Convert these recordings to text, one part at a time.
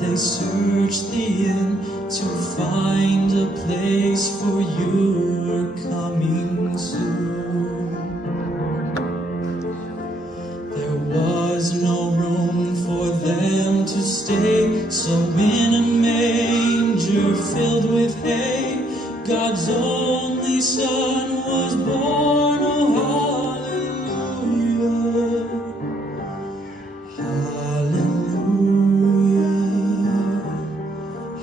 they searched the inn to find a place for you were coming soon. There was no room for them to stay, so in a manger filled with hay, God's only Son was born. Oh, hallelujah, hallelujah,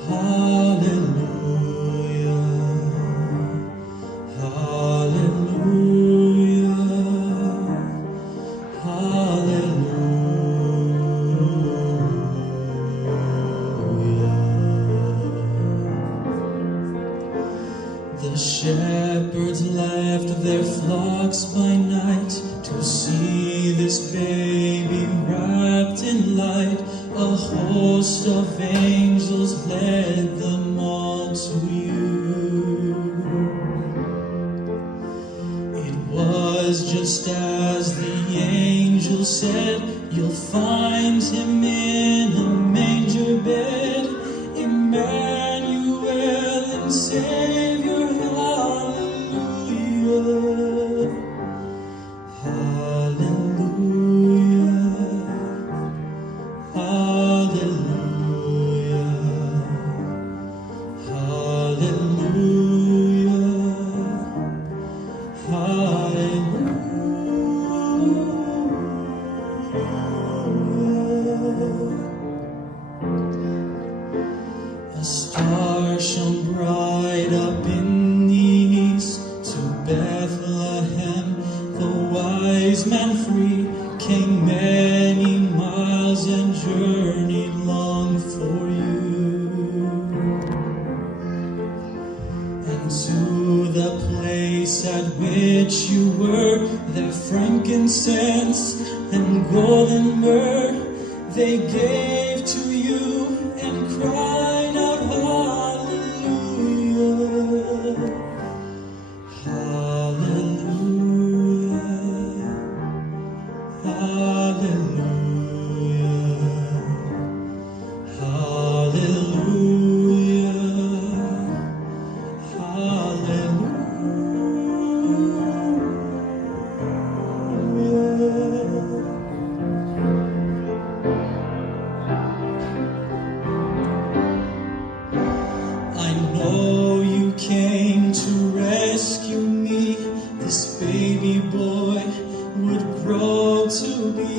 hallelujah, hallelujah, hallelujah. The shepherds left their flocks by night to see this baby wrapped in light. A host of angels led them all to you. It was just as the angel said, you'll find him in a manger bed, Emmanuel and Savior. A star shone bright up in the east. To Bethlehem the wise man free came many miles and journeyed long for you. And to the place at which you were, their frankincense and golden myrrh they gave to you and cried out, hallelujah, hallelujah, hallelujah, hallelujah, hallelujah. I know you came to rescue me. This baby boy would grow to be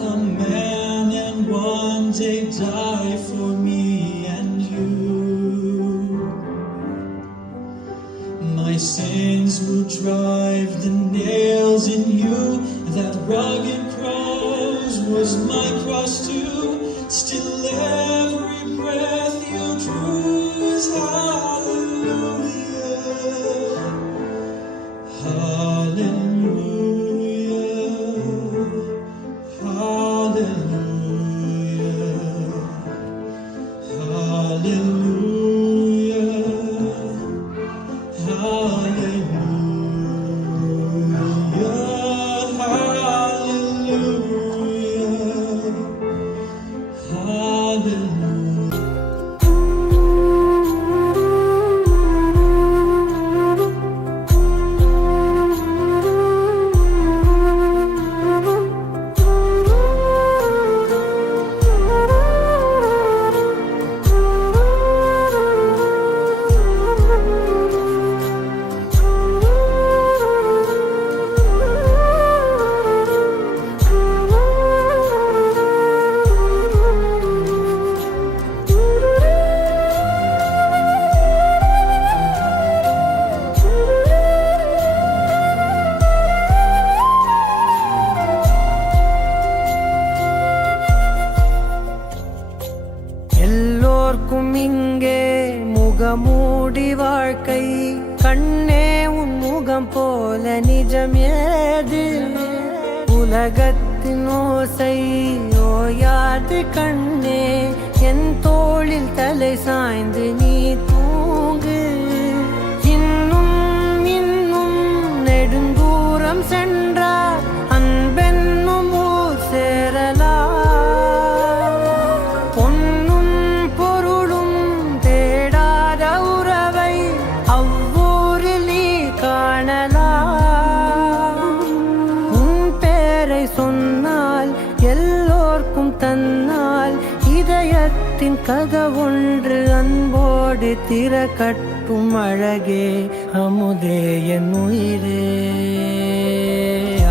a man and one day die for me and you. My sins will drive the nails in you. That rugged cross was my cross too. Still every breath you drew is hallelujah, hallelujah, hallelujah, hallelujah, hallelujah, hallelujah, hallelujah. எல்லோர்க்கும் இங்கே முகமூடி வாழ்க்கை, கண்ணே உன் முகம் போல நிஜம் ஏது? உலகத்தின் ஓசை ஓயாது கண்ணே, என் தோளில் தலை சாய்ந்து நீ தூங்கு. இன்னும் இன்னும் நெடுந்தூரம் சென்றார் அன்பென்னும் ஊர் சேரலாம். பொன்னும் கதவொன்று அன்போடு திறக்கட்டும் அழகே அமுதே என் உயிரே.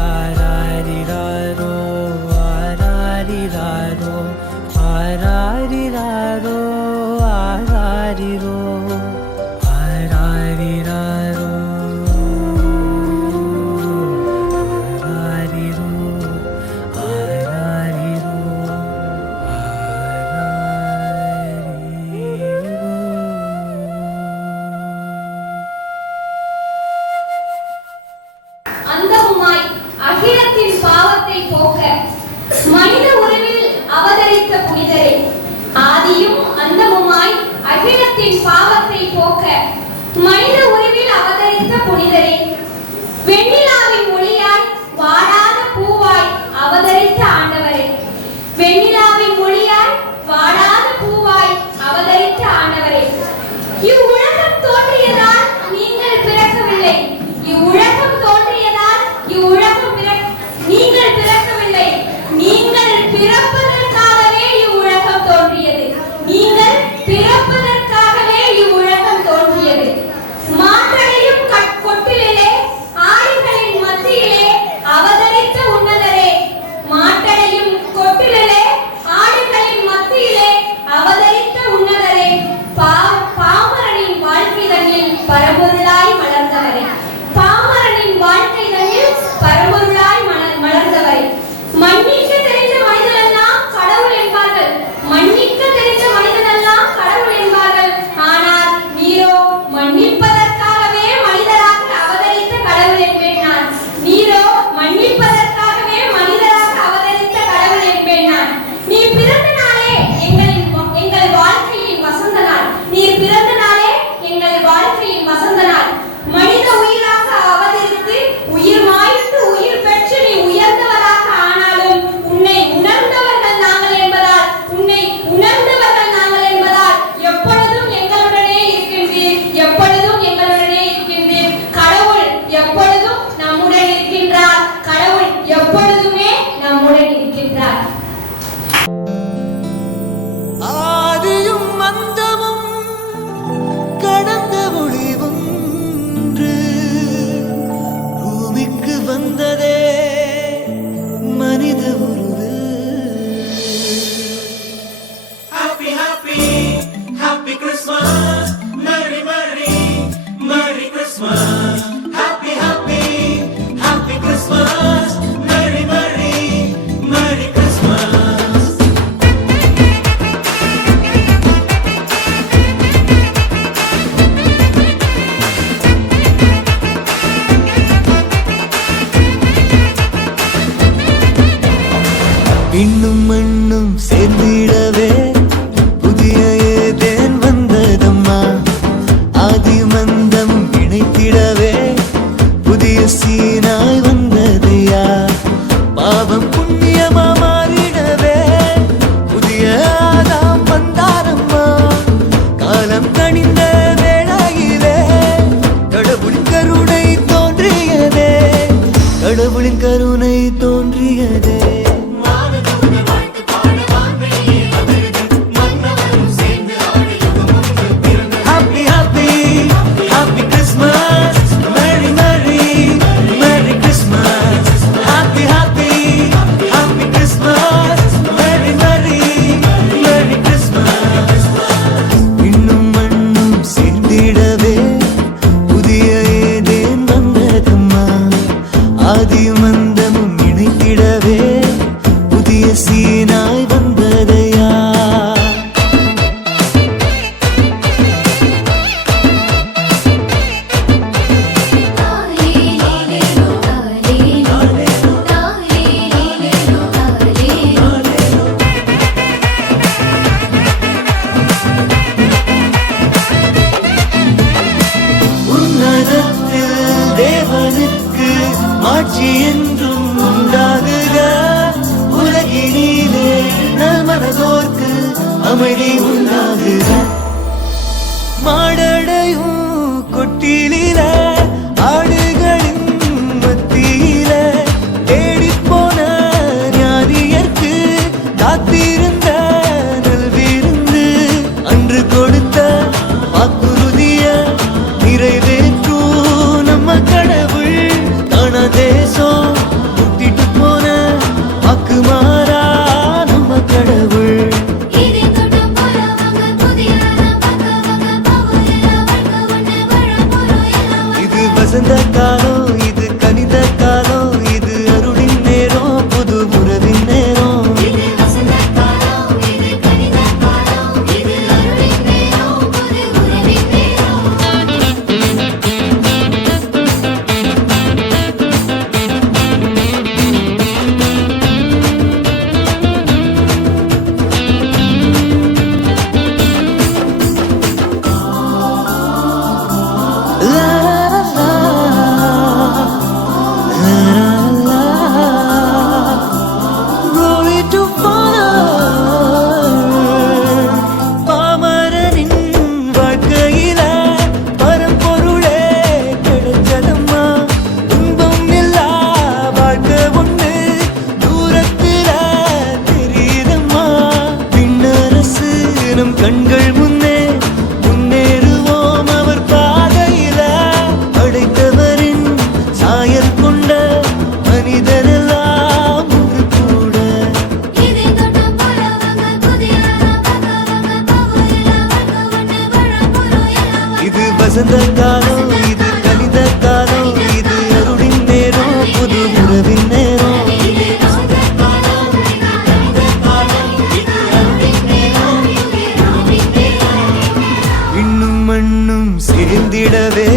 ஆராரிராரோ ஆராரிராரோ ஆராரிராரோ ஆராரிரோ ஆராரிராரோ ஆராரிரோ ஆராரிரோ அந்தமுமாய் அகிலத்தின் பாவத்தை போக்க மனித உருவில் அவதரித்த புனிதரே, ஆதியும் அந்தமுமாய் அகிலத்தின் பாவத்தை போக்க மனித உருவில் அவதரித்த புனிதரே, வெண்ணிலாவின் ஒளியாய் வாடாத பூவாய் அவதரித்த ஆண்டவரே, வெண்ணிலாவின் ஒளியாய் வாடாத பூவாய் அவதரித்த ஆண்டவரே, இவ்வுலகம் தோன்றியதால் நீங்கள் பிறக்கவில்லை, இவ்வுலகம் தோன்றியதால் நீங்கள் பிறக்கவில்லை, நீங்கள் பிறப்பதற்காகவே இவ்வுலகம் தோன்றியது, நீங்கள் பிறப்பதற்காகவே இவ்வுலகம் தோன்றியது. மாற்றடையும் கொட்டிலே ஆடுகளின் மத்தியிலே அவதரித்த உன்னதரே, மாற்றடையும் கொட்டிலே ஆடுகளின் மத்தியிலே அவதரித்த உன்னதரே, பாமரனின் வாழ்க்கை தன்னில் பரம்பொருளாய் மலர்ந்தவரே, பாமரனின் வாழ்க்கை தன்னில் பரம்பொருளாய் மலர்ந்தவரே. மன்னிக்க தெரிந்த மனிதனெல்லாம் கடவுள் என்பார்கள், மன்னிக்க தெரிந்த மனிதனெல்லாம் கடவுள் என்பார்கள். ஆனால் நீரோ மன்னிப்பதற்காகவே மனிதராக அவதரித்த கடவுள் என்பேன் நான், நீரோ மன்னிப்பதற்காகவே மனிதராக அவதரித்த கடவுள் என்பேன் நான். நீ பிறந்த நாளே எங்கள் வாழ்க்கையின் வசந்த நாள், நீர் பிறந்த நாளே எங்கள் வாழ்க்கையின் வசந்த நாள். மனித உயிராக அவதரித்து உயிர் மாய்த்து உயிர் பெற்று நீ உயர்ந்தவராக ஆனாலும் உன்னை உணர்ந்தவர்கள் நாங்கள் என்பதால், உன்னை உணர்ந்தவர்கள் நாங்கள் என்பதால் எப்பொழுதும் எங்களுடனே இருக்கின்றீர், எப்பொழுதும் எங்களுடனே இருக்கின்றீர். கடவுள் எப்பொழுதும் நம்முடன் இருக்கின்றார், கடவுள் எப்பொழுதுமே நம்முடன் இருக்கின்றார். ஆதியும் அந்தமும் கடந்த ஒளிவொன்று பூமிக்கு வந்ததே மனித உருவு. Happy, happy, happy Christmas. Merry, merry, merry Christmas. Happy, happy, happy Christmas. Merry, merry, merry Christmas. இன்னும் மண்ணும் சேர்ந்திடவே புதிய ஏதேன் வந்ததம்மா, ஆதி மந்தம் இணைத்திடவே புதிய சீனாய் வந்ததையா, பாவம் புண்ணியமா மாறிடவே புதிய ஆதாம் வந்தாரம்மா, காலம் கனிந்த வேளையிலே கடவுளின் கருணை தோன்றியதே, கடவுளின் கருணை தோன்றியதே. Happy, happy, happy Christmas. Merry, merry, merry Christmas. Happy, happy, happy Christmas. Merry, merry, merry Christmas. இன்னும் மண்ணும் சேர்ந்திடவே புதிய ஏதேன் வந்ததம்மா, ஆதி மந்தமும் இணைத்திடவே புதிய சீனாய் வந்ததையா. உன்னதத்தில் தேவனுக்கு ஆட்சி என்றும் உண்டாகுக, உலகினிலே நல்மனதோர்க்கு அமைதி உண்டாகுக. மாடடையும் கொட்டிலில ஆடுகளின் மத்தியில தேடிப்போன ஞானியர்க்கு காத்திருந்த நல்விருந்து அன்று கொடுத்த வாக்குறுதிய நிறைவேற்றும் நம்ம கடவுள். தானா தேசம் விட்டுட்டு போன வாக்கு மாறா நம்ம கடவுள். இது வசந்த காலம், இது கனித காலம், இது அருளின் நேரம், புது உறவின் நேரம். Glory to Father. பாமரனின் வாழ்க்கையில பரம்பொருளே கிடைச்சதம்மா. துன்பம் இல்லா வாழ்க்கை ஒண்ணு தூரத்துல தெரியுதம்மா. விண்ணரசு நம் கண்கள் முன்னே முன்னேறுவோம் அவர் பாதையில. படைத்தவரின் சாயல் கொண்ட மனிதரெல்லாம் ஒன்று கூட. இது வசந்த காலம், இது கனித காலம், இது அருளின் நேரம், புது உறவின் நேரம். விண்ணும் மண்ணும் சேர்ந்திடவே